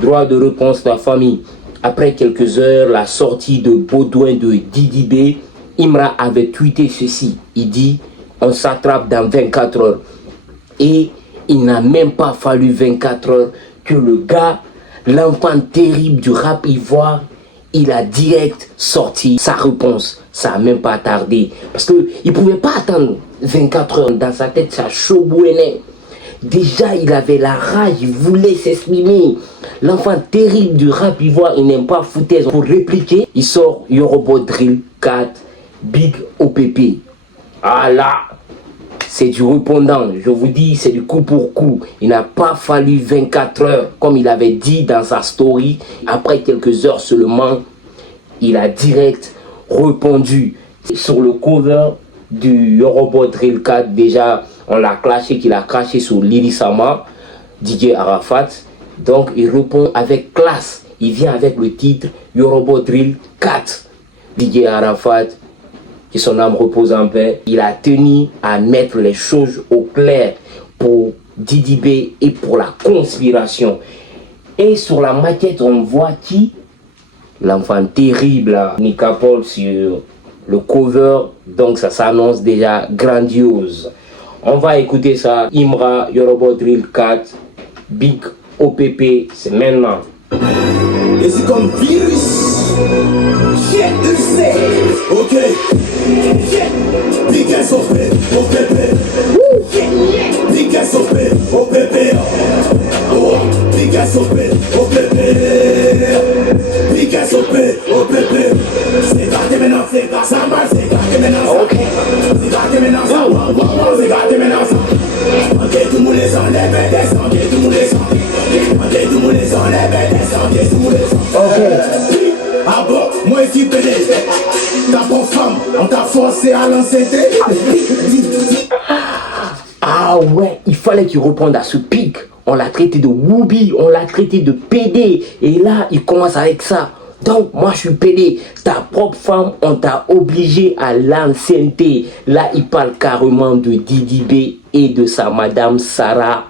Droit de réponse de la famille. Après quelques heures, la sortie de Baudouin de Didi B, Imra avait tweeté ceci. Il dit, on s'attrape dans 24 heures. Et il n'a même pas fallu 24 heures que le gars, l'enfant terrible du rap ivoire, il a direct sorti sa réponse. Ça n'a même pas tardé. Parce qu'il ne pouvait pas attendre 24 heures. Dans sa tête, ça chobouenait. Déjà, il avait la rage, il voulait s'exprimer. L'enfant terrible du rap ivoire, il n'aime pas foutaise. Pour répliquer, il sort Yoruba Drill 4, Big OPP. Ah là, c'est du répondant. Je vous dis, c'est du coup pour coup. Il n'a pas fallu 24 heures, comme il avait dit dans sa story. Après quelques heures seulement, il a direct répondu. Sur le cover du Yoruba Drill 4, déjà, on l'a clashé, qu'il a craché sur Lili Sama, DJ Arafat. Donc, il répond avec classe. Il vient avec le titre Yoruba Drill 4. DJ Arafat, que son âme repose en paix, il a tenu à mettre les choses au clair pour Didi B et pour la conspiration. Et sur la maquette, on voit qui? L'enfant terrible, Nika Paul sur le cover. Donc, ça s'annonce déjà grandiose. On va écouter ça. Imra, Yoruba Drill 4, Big OPP, c'est maintenant. Et c'est comme virus. Shit, tu sais. Ok. Big SOP, OPP. Big SOP, OPP. Big SOP, OPP. Big SOP, OPP. C'est gâté maintenant, c'est gâté, ça marche, c'est gâté maintenant. Ok. C'est gâté maintenant, ça va, c'est gâté maintenant, ça. Ok, tout le monde les enlève, descend, tout le monde les enlève. Ok, tout le monde les enlève, descend, tout le monde les enlève. Ok. Ah bon, moi ici pédé. Ta bonne femme, on t'a forcé à l'enceintrer. Ah ouais, il fallait qu'il réponde à ce pic. On l'a traité de Woubi, on l'a traité de PD. Et là, il commence avec ça. Donc, moi, je suis PD. Ta propre femme, on t'a obligé à l'ancienneté. Là, il parle carrément de Didi B et de sa madame Sarah.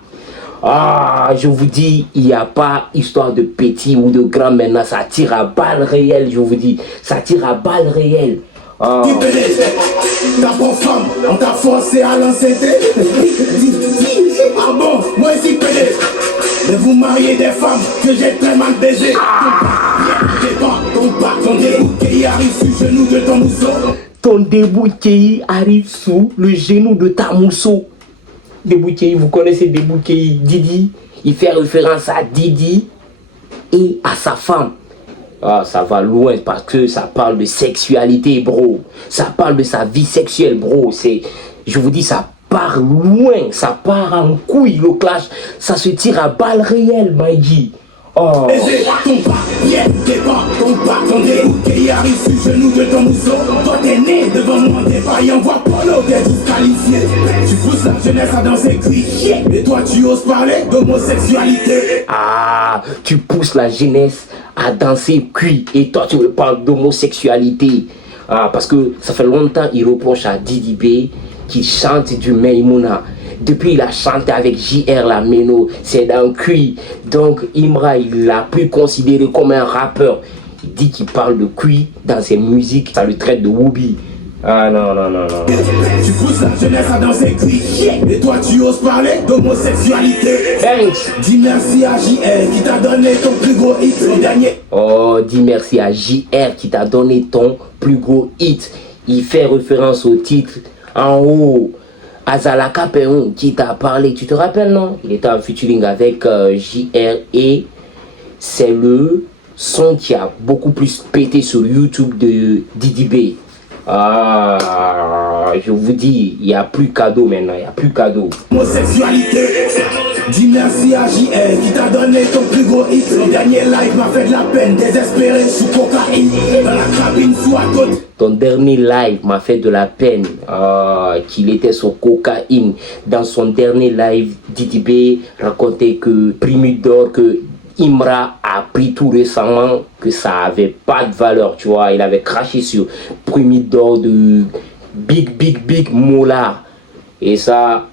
Ah, je vous dis, il n'y a pas histoire de petit ou de grand maintenant. Ça tire à balles réelles, je vous dis. Ça tire à balles réelles. Ah. Ta bonne femme, on t'a forcé à l'enceintrer. Ah bon, moi ici pédé. De vous marier des femmes que j'ai très mal baisées. Ton début qui arrive sous le genou de ton mousseau. Ton début qui arrive sous le genou de ta mousseau. Déboukéi, vous connaissez Déboukéi, Didi. Il fait référence à Didi et à sa femme. Ah, ça va loin parce que ça parle de sexualité, bro. Ça parle de sa vie sexuelle, bro. Je vous dis, ça part loin. Ça part en couille, le clash. Ça se tire à balles réelles, Maïdi. Oh. Ton début qui arrive sous le genou de ton mousseau. Toi t'es né devant moi, t'es pas y en voit Polo, t'es disqualifié. Tu pousses la jeunesse à danser cuit. Et toi tu oses parler d'homosexualité. Ah, tu pousses la jeunesse à danser cuit. Et toi tu me parles d'homosexualité. Ah, parce que ça fait longtemps il reproche à Didi B qu'il chante du Maïmouna. Depuis, il a chanté avec JR la Meno, c'est dans cuit. Donc, Imra, il l'a plus considéré comme un rappeur. Il dit qu'il parle de cuit dans ses musiques, ça le traite de Woubi. Ah non. Tu pousses la jeunesse à danser cuit. Et toi, tu oses parler d'homosexualité. Thanks. Dis merci à JR qui t'a donné ton plus gros hit, le dernier. Oh, dis merci à JR qui t'a donné ton plus gros hit. Il fait référence au titre en haut. Azalaka Peon qui t'a parlé, tu te rappelles, non? Il était en featuring avec JR et c'est le son qui a beaucoup plus pété sur YouTube de Didi B. Ah, je vous dis, il n'y a plus cadeau maintenant, il n'y a plus cadeau. Homosexualité. Dis merci à JR qui t'a donné ton plus gros hit. Le dernier live m'a fait de la peine, désespéré sous cocaïne. Dans la cabine sous à côté. Ton dernier live m'a fait de la peine qu'il était sur cocaïne. Dans son dernier live, Didi B racontait que Primidor, que Imra a pris tout récemment, que ça avait pas de valeur, tu vois. Il avait craché sur Primidor de Big Mola. Et ça,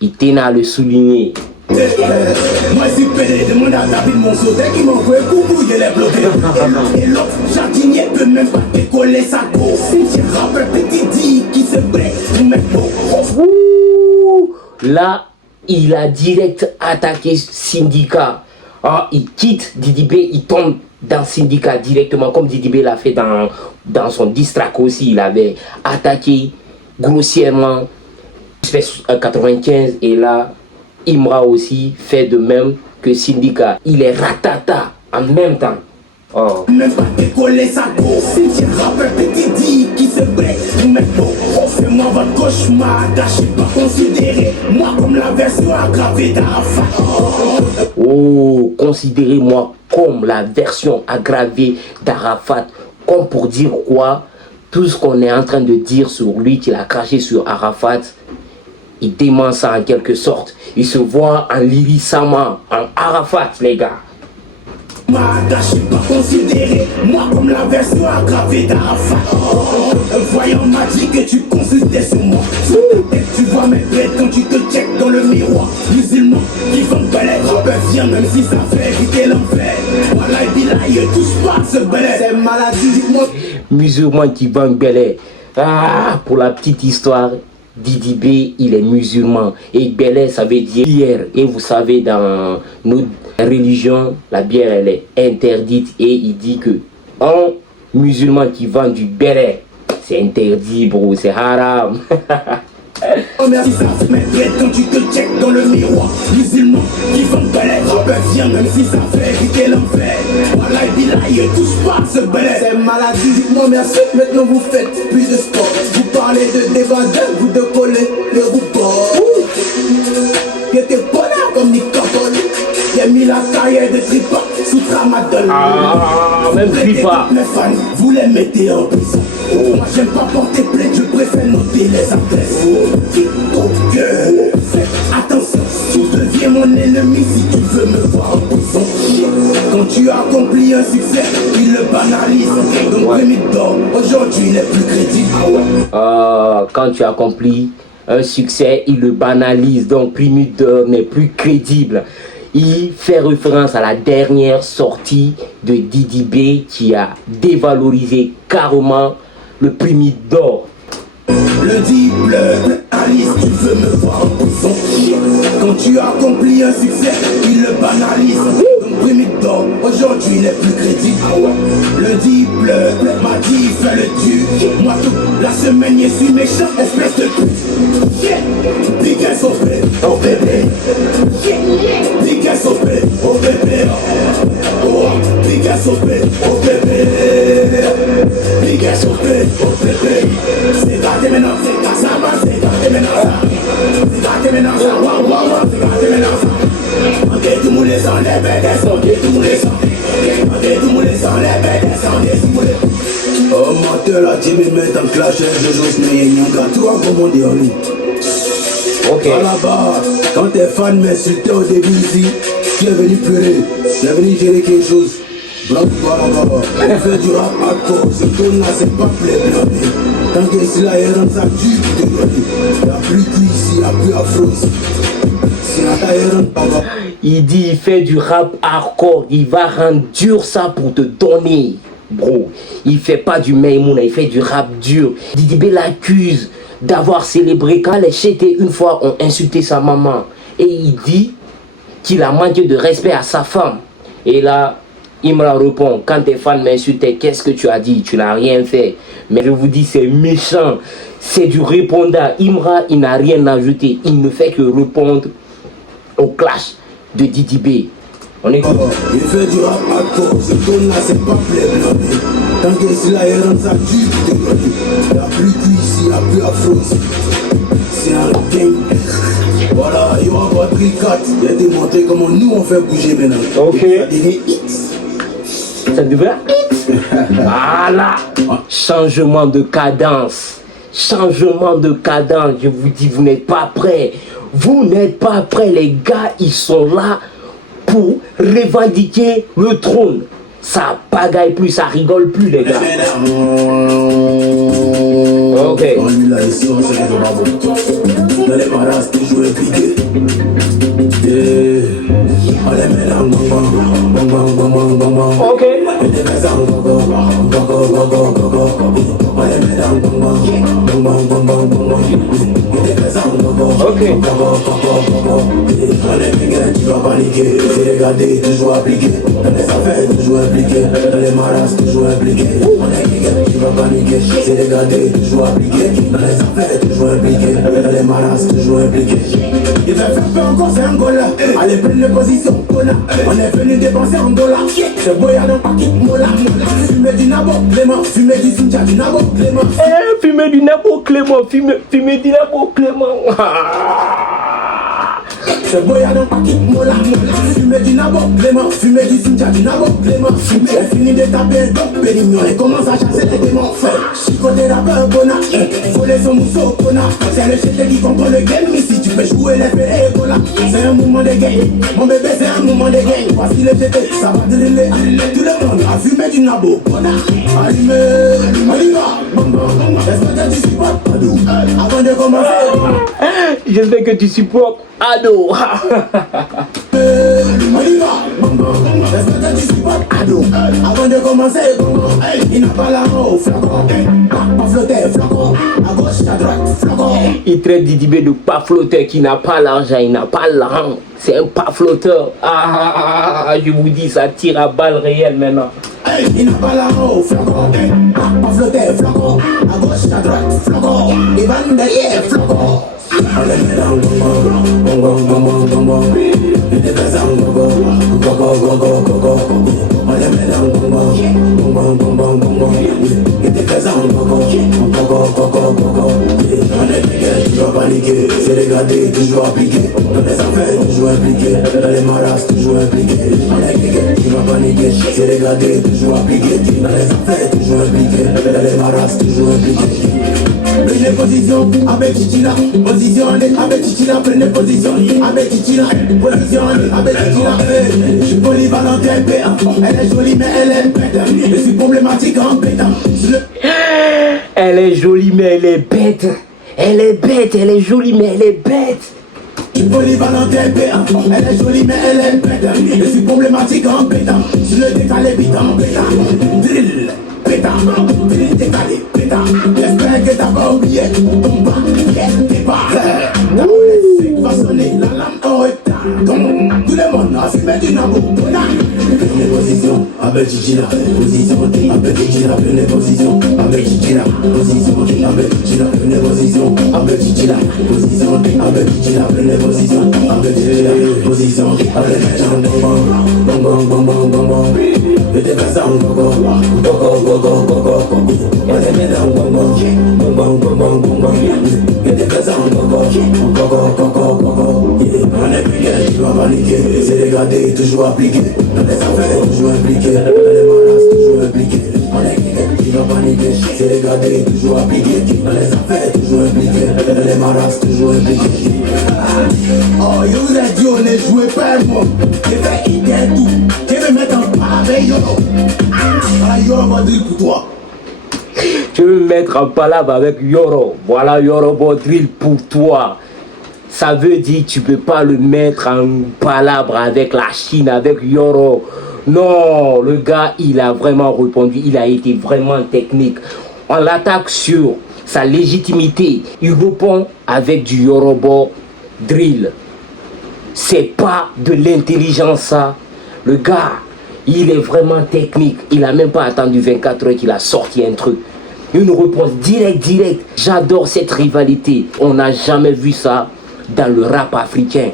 il tenait à le souligner. Moi je suis pédé, demande à David Monceau, dès qu'il m'envoie coucou, il est bloqué. Et l'autre jardinier peut même pas décoller sa peau. J'ai rappelé petit dit qui se brûle, mais bon. Ouh, là, il a direct attaqué Syndicat. Ah, il quitte Didi B, il tombe dans Syndicat directement, comme Didi B l'a fait dans son distrack aussi. Il avait attaqué grossièrement 95 et là, Imra aussi fait de même que Syndicat. Il est ratata en même temps. Oh. Même pas décoller sa peau. J'ai rappelé petit dit qui se brûle, mais bon. C'est moi votre cauchemar, gâchez pas considéré moi comme la version aggravée d'Arafat. Oh, considérez-moi comme la version aggravée d'Arafat. Comme pour dire quoi? Tout ce qu'on est en train de dire sur lui, qu'il a craché sur Arafat, il dément ça en quelque sorte. Il se voit en Lili Sama, en Arafat, les gars. Gâchez pas considéré moi comme la version aggravée d'Arafat. Voyant m'a dit que tu consultais sur moi. Sur ta tête, tu vois mes plaies quand tu te check dans le miroir. Musulman qui vendent balai, rappeur vient même si ça fait éviter l'enfer. Voilà, il touche pas ce balai. C'est maladie, dis-moi. Musulman qui vendent balai. Ah, pour la petite histoire, Didi B, il est musulman. Et Belay, ça veut dire bière. Et vous savez, dans notre religion, la bière, elle est interdite. Et il dit que un musulman qui vend du Belay, c'est interdit, bro, c'est haram. Oh merci, ça fait mes plaies quand tu te check dans le miroir. Musulman qui vendent balai, rappeur vient même si ça fait éviter l'enfer. Voilà, il touche pas ce balai. C'est maladie, dites-moi merci, maintenant vous faites plus de sport. Vous parlez de débander, vous de coller le rouport. Il était bonheur comme Nicopole. J'ai mis la carrière de Tripa sous Tramadol. Ah, même Tripa. Mes fans, vous les mettez en prison. Moi j'aime pas porter plainte, je préfère noter les adresses. Donc fais attention, tu deviens mon ennemi si tu veux me voir en prison. Quand tu accomplis un succès, il le banalise. Donc Rémi d'or, aujourd'hui il est plus crédible. Quand tu accomplis un succès, il le banalise. Donc Primi d'or n'est plus crédible. Il fait référence à la dernière sortie de Didi B qui a dévalorisé carrément le Primi d'or. Le diable, Alice, tu veux me voir en prison. Quand tu accomplis un succès, il le banalise. Donc Primi d'or, aujourd'hui il est plus crédible. Le diable m'a dit fais le dur. Moi toute la semaine je suis méchant, espèce de pute. Big ass au bébé. Big ass au bébé. Oh, big ass au bébé. Big ass au bébé. C'est gâté maintenant, c'est cassama, c'est gâté maintenant ça. C'est gâté maintenant ça, waouh waouh, c'est gâté maintenant ça. On dit tout le monde les enlève et descend, tout le monde les enlève. On dit tout le monde les enlève et descend, tout le monde les. Oh menteur là, tu me mets en clash, je j'ose n'ayez rien qu'à toi, comme on dit en ligne. Ok. Là-bas, quand tes fans m'insultaient au début ici, tu es venu pleurer, tu es venu gérer quelque chose. Bravo, là-bas, on fait du rap hardcore, ce tourne là c'est pas plaisir. Tant que ici là, il rentre ça tue pour te donner. Il n'y a plus cuit ici, il n'y a plus afro ici. Si là, il rentre là-bas. Il dit il fait du rap hardcore, il va rendre dur ça pour te donner. Bro, il fait pas du Maïmouna, il fait du rap dur. Didi B l'accuse d'avoir célébré quand les chétés une fois ont insulté sa maman. Et il dit qu'il a manqué de respect à sa femme. Et là, Imra répond, quand tes fans m'insultaient, qu'est-ce que tu as dit? Tu n'as rien fait. Mais je vous dis, c'est méchant. C'est du répondant. Imra, il n'a rien ajouté. Il ne fait que répondre au clash de Didi B. On écoute. Il fait du rap hardcore, ce tourne là c'est pas plaisir. Tant que ici là, il rentre ça tue pour te donner. Il n'y a plus cuit ici, il n'y a plus afro ici. C'est un game. Voilà, il y aura votre Ricat. Il a démontré comment nous on fait bouger maintenant. Ok. Ça devient X. Ça devient X. Voilà. Changement de cadence. Changement de cadence. Je vous dis, vous n'êtes pas prêts. Vous n'êtes pas prêts, les gars. Ils sont là pour revendiquer le trône. Ça pagaille plus, ça rigole plus, les gars. Ok. On lui là, ici, on sait que c'est pas bon. Dans les maras, toujours impliqué. On les met dans le bonbon. Ok. Et des baisers en gogo. On les met dans le bonbon. Et des baisers en gogo. Ok. Dans les piquets, tu vas paniquer. C'est regarder, toujours appliqué. Dans les affaires, toujours impliqué. Dans les marasses, toujours impliqué. Dans les piquets, tu vas paniquer. C'est regarder, toujours appliqué. Dans les affaires, toujours impliqué. Dans les marasses, toujours impliqué. Il va faire peur encore, c'est Angola. Allez, prendre les positions, Kona. On est venu dépenser en dollars. C'est boya dans paquet, mola. Fumer du nabo, Clément. Fumer du soutien, du nabo, Clément. Fumer du nabo, Clément. Fumer du nabo, Clément. C'est boya dans paquet, mola. Fumer du nabo, Clément. Fumer du soutien, du nabo, Clément. J'ai fini de taper un périmio et commence à chasser les démons. Chicoter la peur, Kona. Voler son mousseau, Kona. C'est le chef qui contrôle le game. Si tu peux jouer les pérés, Kona. C'est un mouvement de game. Mon bébé, c'est un mouvement de game. Voici le GT, ça va driller. Tout le monde a fumé du nabo, Kona. Allumé, on y va. J'espère que tu supportes Ado. Avant de commencer, J'espère que tu supportes Ado. on y va. J'espère que tu supportes Ado. Avant de commencer, il n'a pas la main, flacon. Pas flotter, flacon. À gauche, à droite, flacon. Il traite Didibé de pas flotteur qui n'a pas l'argent, il n'a pas l'argent. C'est un pas flotteur. Je vous dis, ça tire à balles réelles maintenant. Il n'a pas la main, flacon. Pas flotter, flacon. À gauche, à droite, flacon. Les vannes derrière, flacon. On les met dans le bonbon. Et des baisers en gogo. On les met dans le bonbon. Et des baisers en gogo. On est piqué, toujours paniqué. C'est regardé, toujours appliqué. Dans les affaires, toujours impliqué. Dans les marasses, toujours impliqué. On est piqué, toujours paniqué. C'est regardé, toujours appliqué. Dans les affaires, toujours impliqué. Dans les marasses, toujours impliqué. Prenez position avec Chichina, position avec Chichina, prenez position avec Chichina, position avec Chichina. Je suis polyvalent, elle est jolie mais elle est bête. Je suis problématique en pétant. Elle est jolie mais elle est bête. Elle est bête, elle est jolie mais elle est bête. Je suis polyvalent, elle est jolie mais elle est bête. Je suis problématique en pétant. Je le décalé vite en pétant. Drill. Pétard, drill décalé, pétard. J'espère que t'as pas oublié ton bas, t'es pas. Ta roulette va sonner, la lampe en retard. Tout le monde a fumé du nabo, prenez position avec Chichina, position avec Chichina, prenez position avec Chichina, position avec Chichina, prenez position avec Chichina, position avec Chichina, prenez position avec Chichina, position avec Chichina, bonbon. Et des baisers en gogo. On les met dans le bonbon. Et des baisers en gogo. On est piqué, tu vas paniquer. C'est regardé, toujours appliqué. Dans les affaires, toujours impliqué. Dans les marasses, toujours impliqué. On est piqué, tu vas paniquer. C'est regardé, toujours appliqué. Dans les affaires, toujours impliqué. Dans les marasses, toujours impliqué. Oh, yo vous ai dit, on est joué pas moi. J'ai fait idée tout. Je vais mettre en pas avec Yoro. Ah, Yoro va dire pour toi. Je vais me mettre en palabre avec Yoro. Voilà Yoro Bodril pour toi. Ça veut dire que tu ne peux pas le mettre en palabre avec la Chine, avec Yoro. Non, le gars, il a vraiment répondu. Il a été vraiment technique. On l'attaque sur sa légitimité. Il répond avec du Yoruba drill. C'est pas de l'intelligence, ça. Le gars, il est vraiment technique. Il n'a même pas attendu 24 heures qu'il a sorti un truc. Une réponse directe. J'adore cette rivalité. On n'a jamais vu ça dans le rap africain.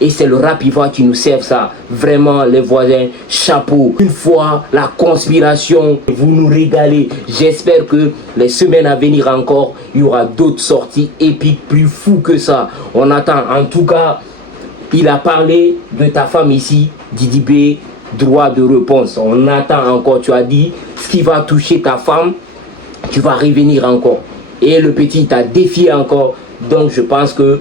Et c'est le rap ivoire qui nous sert ça. Vraiment, les voisins, chapeau. Une fois, la conspiration, vous nous régalez. J'espère que les semaines à venir encore, il y aura d'autres sorties épiques plus fous que ça. On attend. En tout cas, il a parlé de ta femme ici, Didibé, droit de réponse. On attend encore. Tu as dit, ce qui va toucher ta femme, tu vas revenir encore. Et le petit t'a défié encore. Donc, je pense que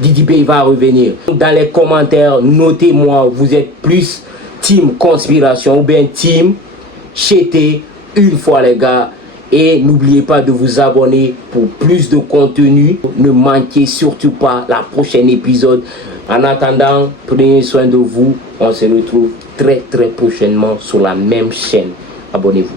Didibé va revenir. Dans les commentaires, notez-moi, vous êtes plus team conspiration ou bien team chété une fois les gars. Et n'oubliez pas de vous abonner pour plus de contenu. Ne manquez surtout pas la prochaine épisode. En attendant, prenez soin de vous. On se retrouve très prochainement sur la même chaîne. Abonnez-vous.